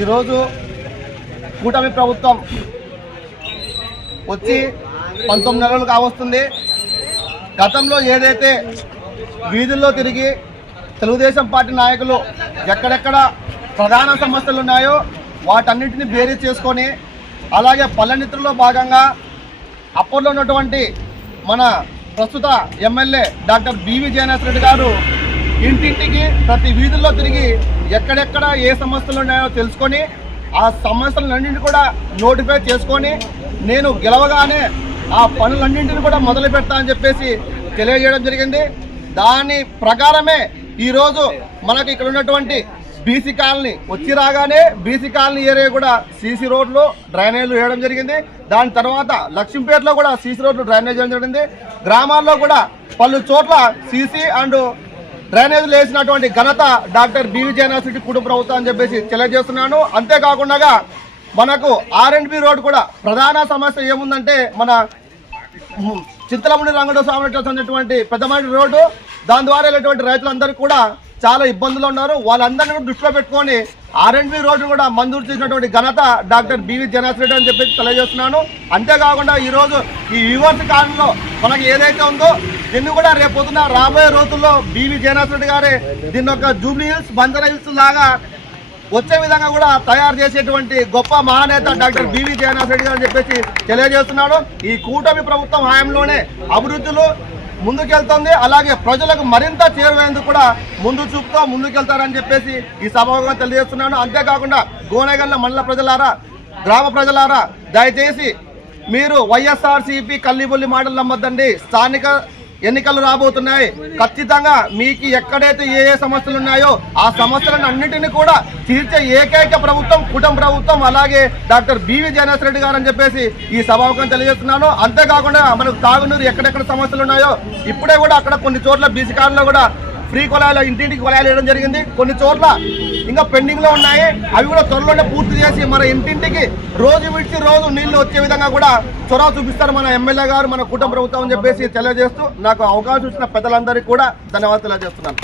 ఈరోజు కూటమి ప్రభుత్వం వచ్చి 19 నెలలు కావస్తుంది. గతంలో ఏదైతే వీధుల్లో తిరిగి తెలుగుదేశం పార్టీ నాయకులు ఎక్కడెక్కడ ప్రధాన సమస్యలు ఉన్నాయో వాటన్నిటిని బేరీజ్ చేసుకొని, అలాగే పల్లెనిత్రులో భాగంగా అప్పట్లో ఉన్నటువంటి మన ప్రస్తుత MLA doctor B V Jayanath Reddy గారు ఇంటింటికి ప్రతి వీధుల్లో తిరిగి ఎక్కడెక్కడ ఏ సమస్యలు ఉన్నాయో తెలుసుకొని ఆ సమస్యలన్నింటినీ కూడా నోటిఫై చేసుకొని నేను గెలవగానే ఆ పనులన్నింటినీ కూడా మొదలు పెడతా అని చెప్పేసి తెలియజేయడం జరిగింది. దాని ప్రకారమే ఈరోజు మనకి ఇక్కడ ఉన్నటువంటి బీసీ కాలనీ వచ్చి రాగానే బీసీ కాలనీ ఏరియా కూడా సీసీ రోడ్లు డ్రైనేజీలు వేయడం జరిగింది. దాని తర్వాత లక్ష్మీపేటలో కూడా సీసీ రోడ్లు డ్రైనేజ్ వేయడం జరిగింది. గ్రామాల్లో కూడా పలు చోట్ల సీసీ అండ్ డ్రైనేజీలు వేసినటువంటి ఘనత డాక్టర్ బివి జయనాథ్ రెడ్డి కుటుంబ ప్రభుత్వం అని చెప్పేసి తెలియజేస్తున్నాను. అంతేకాకుండా మనకు R&B రోడ్ కూడా ప్రధాన సమస్య ఏముందంటే మన చింతలమూడి రంగడు స్వామి అనేటువంటి పెద్దమాటి రోడ్డు, దాని ద్వారా వెళ్ళేటువంటి రైతులందరికీ కూడా చాలా ఇబ్బందులు ఉన్నారు. వాళ్ళందరినీ కూడా దృష్టిలో పెట్టుకొని R&B రోడ్డు కూడా మంజూరు చేసినటువంటి ఘనత డాక్టర్ బివి జయనాథ్ రెడ్డి అని చెప్పేసి తెలియజేస్తున్నాను. అంతేకాకుండా ఈరోజు ఈ యూనివర్సిటీ కాలంలో మనకి ఏదైతే ఉందో దీన్ని కూడా రేపొద్దున రాబోయే రోజుల్లో బివి జయనాథ్ రెడ్డి గారే దీన్ని ఒక జూబ్లీ హిల్స్ బంజారా హిల్స్ లాగా వచ్చే విధంగా కూడా తయారు చేసేటువంటి గొప్ప మహానేత డాక్టర్ బివి జయనాథ్ రెడ్డి గారు అని చెప్పేసి తెలియజేస్తున్నాడు. ఈ కూటమి ప్రభుత్వం హయాంలోనే అభివృద్ధులు ముందుకెళ్తుంది, అలాగే ప్రజలకు మరింత చేరువేందుకు కూడా ముందు చూపుతో ముందుకెళ్తారని చెప్పేసి ఈ సభగా తెలియజేస్తున్నాను. అంతేకాకుండా గోనెగల్ల మండల ప్రజలారా, గ్రామ ప్రజలారా, దయచేసి మీరు వైఎస్ఆర్సీపీ కల్లిబొల్లి మాటలు నమ్మొద్దండి. స్థానిక ఎన్నికలు రాబోతున్నాయి. ఖచ్చితంగా మీకు ఎక్కడైతే ఏ సమస్యలు ఉన్నాయో ఆ సమస్యలను అన్నింటినీ కూడా తీర్చే ఏకైక ప్రభుత్వం కూటమి ప్రభుత్వం, అలాగే డాక్టర్ బివి జయనాథ్ రెడ్డి గారు అని చెప్పేసి ఈ సభాముఖం తెలియజేస్తున్నాను. అంతేకాకుండా మనకు తాగునీరు ఎక్కడెక్కడ సమస్యలు ఉన్నాయో ఇప్పుడే కూడా అక్కడ కొన్ని చోట్ల బీసీ కాలంలో కూడా ఫ్రీ కొలాయిలు ఇంటింటికి కొలాయిలు వేయడం జరిగింది. కొన్ని చోట్ల ఇంకా పెండింగ్ లో ఉన్నాయి. అవి కూడా త్వరలోనే పూర్తి చేసి మన ఇంటింటికి రోజు విడిచి రోజు నీళ్లు వచ్చే విధంగా కూడా చొరవ చూపిస్తారు మన ఎమ్మెల్యే గారు, మన కుటుంబ ప్రభుత్వం అని చెప్పేసి తెలియజేస్తూ నాకు అవకాశం ఇచ్చిన పెద్దలందరికీ కూడా ధన్యవాదాలు తెలియజేస్తున్నాను.